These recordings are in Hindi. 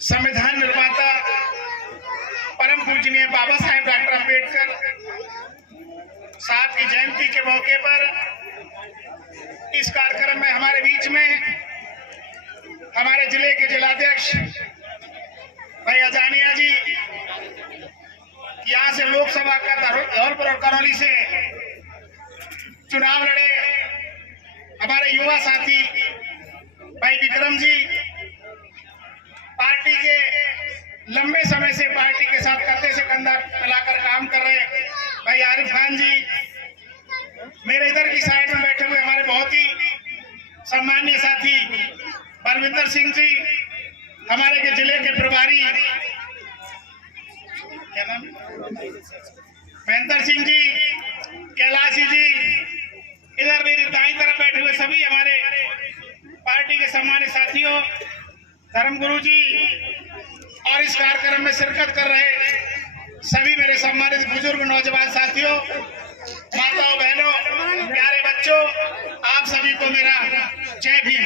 संविधान निर्माता परम पूजनीय बाबा साहेब डॉक्टर अंबेडकर साहब की जयंती के मौके पर इस कार्यक्रम में हमारे बीच में हमारे जिले के जिलाध्यक्ष भाई अजानिया जी, यहाँ से लोकसभा का धौलपुर और करौली से चुनाव लड़े हमारे युवा साथी भाई विक्रम जी, पार्टी के लंबे समय से पार्टी के साथ कंधे से कंधा मिलाकर काम कर रहे भाई आरिफ खान जी, मेरे इधर की साइड में बैठे हुए हमारे बहुत ही सम्मानीय साथी बलविंदर सिंह जी, हमारे के जिले के प्रभारी क्या नाम महेंद्र सिंह जी, कैलाशी जी, इधर मेरी दाईं तरफ बैठे हुए सभी हमारे पार्टी के सम्मानित साथियों, धर्मगुरु जी और इस कार्यक्रम में शिरकत कर रहे सभी मेरे सम्मानित बुजुर्ग नौजवान साथियों, माताओं बहनों, प्यारे बच्चों, आप सभी को मेरा जय भीम।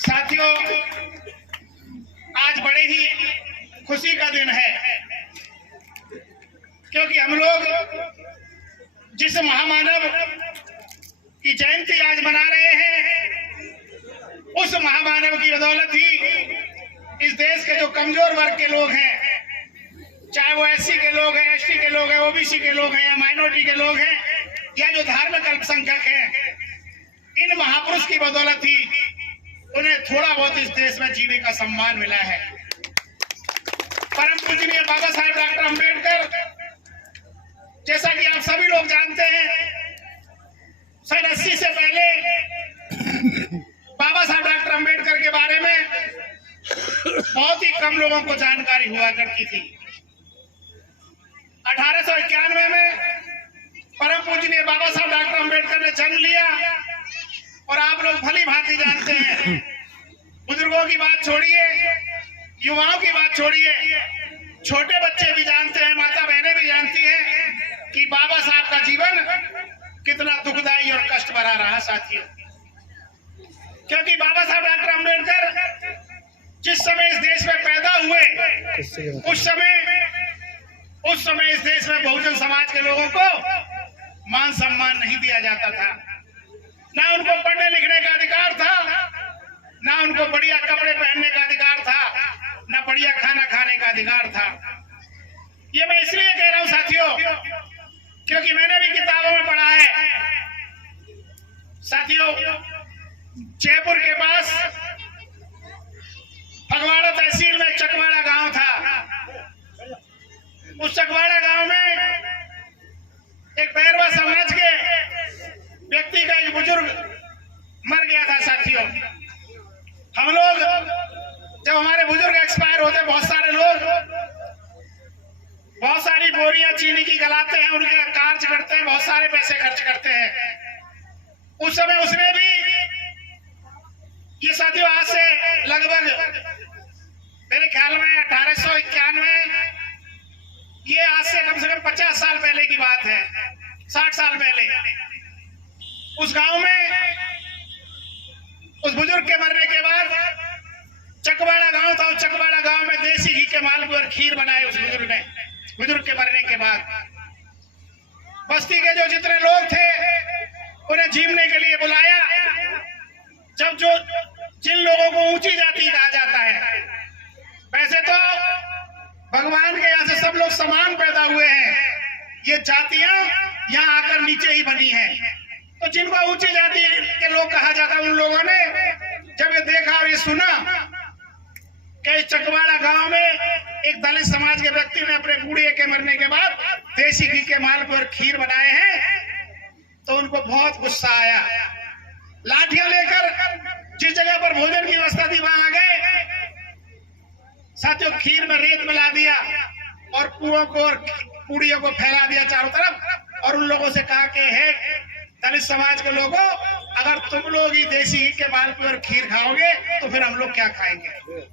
साथियों, आज बड़े ही खुशी का दिन है क्योंकि हम लोग जिस महामानव की जयंती आज मना रहे हैं, उस महामानव की बदौलत ही इस देश के जो कमजोर वर्ग के लोग हैं, चाहे वो एससी के लोग हैं, एसटी के लोग हैं, ओबीसी के लोग हैं या माइनॉरिटी के लोग हैं या जो धार्मिक अल्पसंख्यक हैं, इन महापुरुष की बदौलत ही उन्हें थोड़ा बहुत इस देश में जीने का सम्मान मिला है। परम पूजनीय बाबा साहेब डॉक्टर अंबेडकर, जैसा कि आप सभी लोग जानते हैं, सन 80 से पहले बाबा साहब डॉक्टर अंबेडकर के बारे में बहुत ही कम लोगों को जानकारी हुआ करती थी। 1891 में परम पूजनीय बाबा साहब डॉक्टर अंबेडकर ने जन्म लिया और आप लोग भली भांति जानते हैं, बुजुर्गों की बात छोड़िए, युवाओं की बात छोड़िए, छोटे बच्चे भी जानते हैं, माता बहनें भी जानती हैं कि बाबा साहब का जीवन कितना दुखदायी और कष्ट भरा रहा साथियों। क्योंकि बाबा साहब डॉक्टर अंबेडकर जिस समय इस देश में पैदा हुए, उस समय इस देश में बहुजन समाज के लोगों को मान सम्मान नहीं दिया जाता था, ना उनको पढ़ने लिखने का अधिकार था, ना उनको बढ़िया कपड़े पहनने का अधिकार था, ना बढ़िया खाना खाने का अधिकार था। ये मैं इसलिए कह रहा हूं साथियों क्योंकि मैंने भी किताबों में पढ़ा है साथियों। जयपुर के पास फगवाड़ा तहसील में चकवाड़ा गांव था। उस चकवाड़ा गांव में एक बैरवा समाज के व्यक्ति का एक बुजुर्ग मर गया था साथियों। हम लोग जब हमारे बुजुर्ग एक्सपायर होते, बहुत सारे लोग बहुत सारी बोरियां चीनी की गलाते हैं, उनके कार्य करते हैं, बहुत सारे पैसे खर्च करते हैं। उस समय उसने भी, ये साथियों आज से लगभग मेरे ख्याल में 1891, ये आज से कम 50 साल पहले की बात है, 60 साल पहले उस गांव में उस बुजुर्ग के मरने के बाद, चकवाड़ा गांव था, उस चकवाड़ा गांव में देसी घी के मालपुआ और खीर बनाए उस बुजुर्ग ने। बुजुर्ग के मरने के बाद बस्ती के जो जितने लोग थे उन्हें जीवने के लिए बुलाया। जब जिन लोगों को ऊंची जाति कहा जाता है, वैसे तो भगवान के यहाँ से सब लोग समान पैदा हुए हैं, ये जातियां यहाँ आकर नीचे ही बनी हैं। तो जिनको ऊंची जाति के लोग कहा जाता है, उन लोगों ने जब ये देखा और ये सुना कि चकवाड़ा गांव में एक दलित समाज के व्यक्ति ने अपने बूढ़े के मरने के बाद देसी घी के मालपुआ और खीर बनाए हैं, तो उनको बहुत गुस्सा आया। लाठियां लेकर जिस जगह पर भोजन की व्यवस्था थी वहां आ गए साथियों। खीर में रेत मिला दिया और पुओं को और पूड़ियों को फैला दिया चारों तरफ, और उन लोगों से कहा कि हे दलित समाज के लोगों, अगर तुम लोग ही देसी घी के मालपुआ और खीर खाओगे तो फिर हम लोग क्या खाएंगे।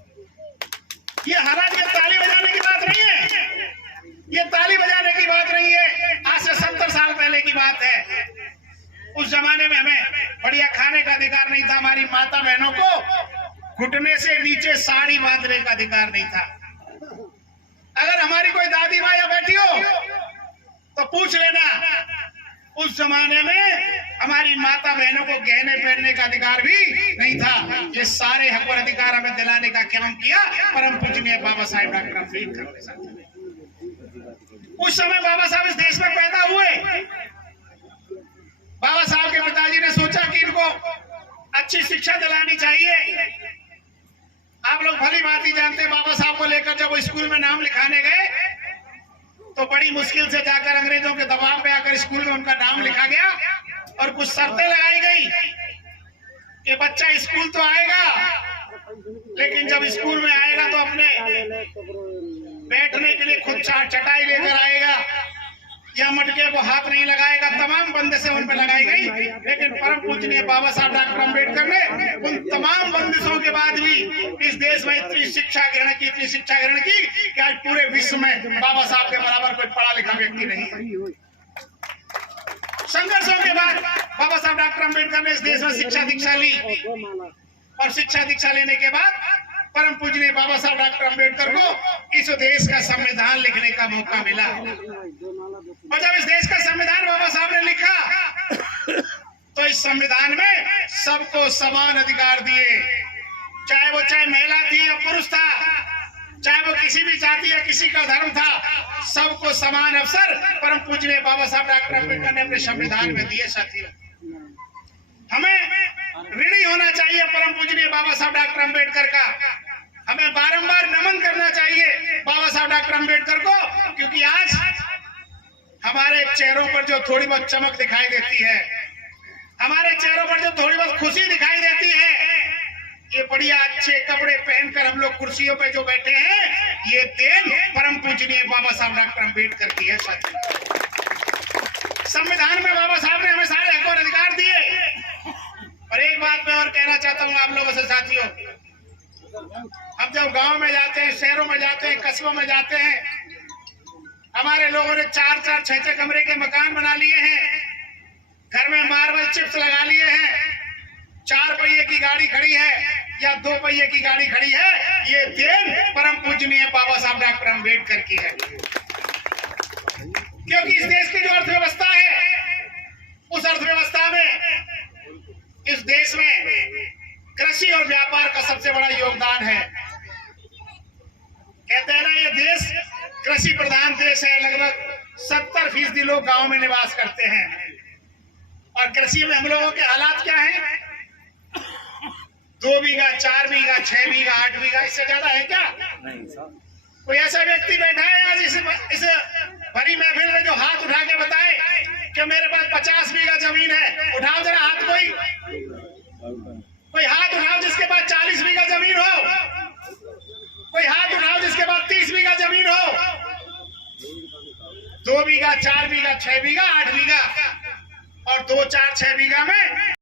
ये हराज के ताली बजाने की बात नहीं है, ये ताली बजाने की बात नहीं है, आज से 70 साल पहले की बात है। उस जमाने में हमें बढ़िया खाने का अधिकार नहीं था, हमारी माता बहनों को घुटने से नीचे साड़ी बांधने का अधिकार नहीं था। अगर हमारी कोई दादी माँ या बैठी हो तो पूछ लेना, उस जमाने में हमारी माता बहनों को गहने पहनने का अधिकार भी नहीं था। ये सारे हक और अधिकार हमें दिलाने का काम किया परम पूजनीय बाबा साहेब डॉक्टर अम्बेडकर के साथ। उस समय बाबा साहब इस देश में पैदा हुए। बाबा साहब के पिताजी ने सोचा कि इनको अच्छी शिक्षा दिलानी चाहिए। आप लोग भली बात ही जानते हैं, बाबा साहब को लेकर जब वो स्कूल में नाम लिखाने गए तो बड़ी मुश्किल से जाकर अंग्रेजों के दबाव में आकर स्कूल में उनका नाम लिखा गया और कुछ शर्तें लगाई गई कि बच्चा स्कूल तो आएगा, लेकिन जब स्कूल में आएगा तो अपने बैठने के लिए खुद चटाई लेकर आएगा या मटके को हाथ नहीं लगाएगा। तमाम बंदिशें उन पर लगाई गई, लेकिन परम पूजनीय बाबा साहब डॉक्टर अम्बेडकर ने उन तमाम बंदिशों के बाद भी इस देश में इतनी शिक्षा ग्रहण की कि आज पूरे विश्व में बाबा साहब के बराबर कोई पढ़ा लिखा व्यक्ति नहीं है। संघर्षों के बाद बाबा साहब डॉक्टर अम्बेडकर ने इस देश में शिक्षा दीक्षा ली और शिक्षा दीक्षा लेने के बाद परम पूजनीय बाबा साहब डॉक्टर अम्बेडकर को इस देश का संविधान लिखने का मौका मिला। और जब इस देश का संविधान बाबा साहब ने लिखा तो इस संविधान में सबको समान अधिकार दिए, चाहे महिला थी या पुरुष था, चाहे वो किसी भी जाति या किसी का धर्म था, सबको समान अवसर परम पूजनीय बाबा साहब डॉक्टर अम्बेडकर ने अपने संविधान में दिए। साथियों, हमें ऋणी होना चाहिए परम पूजनीय बाबा साहब डॉक्टर अम्बेडकर का। हमें बारंबार नमन करना चाहिए बाबा साहब डॉक्टर अम्बेडकर को, क्योंकि आज हमारे चेहरों पर जो थोड़ी बहुत चमक दिखाई देती है, हमारे चेहरों पर जो थोड़ी बहुत खुशी दिखाई देती है, ये बढ़िया अच्छे कपड़े पहनकर हम लोग कुर्सियों पे जो बैठे हैं, ये देन परम पूजनीय बाबा साहब डॉक्टर अम्बेडकर की है। संविधान में बाबा साहब ने हमें सारे हक और अधिकार दिए। और एक बात मैं और कहना चाहता हूँ आप लोगों से साथियों, हम जब गांव में जाते हैं, शहरों में जाते हैं, कस्बों में जाते हैं, हमारे लोगों ने 4-4, 6-6 कमरे के मकान बना लिए हैं, घर में मार्बल चिप्स लगा लिए हैं, 4 पहिए की गाड़ी खड़ी है या 2 पहिए की गाड़ी खड़ी है, ये देन परम पूजनीय बाबा साहब डॉक्टर अम्बेडकर की है। क्योंकि इस देश की जो अर्थव्यवस्था है, उस अर्थव्यवस्था में इस देश में कृषि और व्यापार का सबसे बड़ा योगदान है। कहते हैं ना, ये देश कृषि प्रधान देश है। लगभग 70% लोग गांव में निवास करते हैं। और कृषि में हम लोगों के हालात क्या हैं? 2 बीघा, 4 बीघा, 6 बीघा, 8 बीघा, इससे ज्यादा है क्या? कोई ऐसा व्यक्ति बैठा है आज इस भरी महफिल में जो हाथ उठा के बताए कि मेरे पास 50 बीघा जमीन है? उठाओ जरा हाथ, कोई हाथ उठाओ जिसके पास 40 बीघा जमीन हो, कोई हाथ उठाओ जिसके पास 30 बीघा जमीन हो। 2 बीघा, 4 बीघा, 6 बीघा, 8 बीघा और 2, 4, 6 बीघा में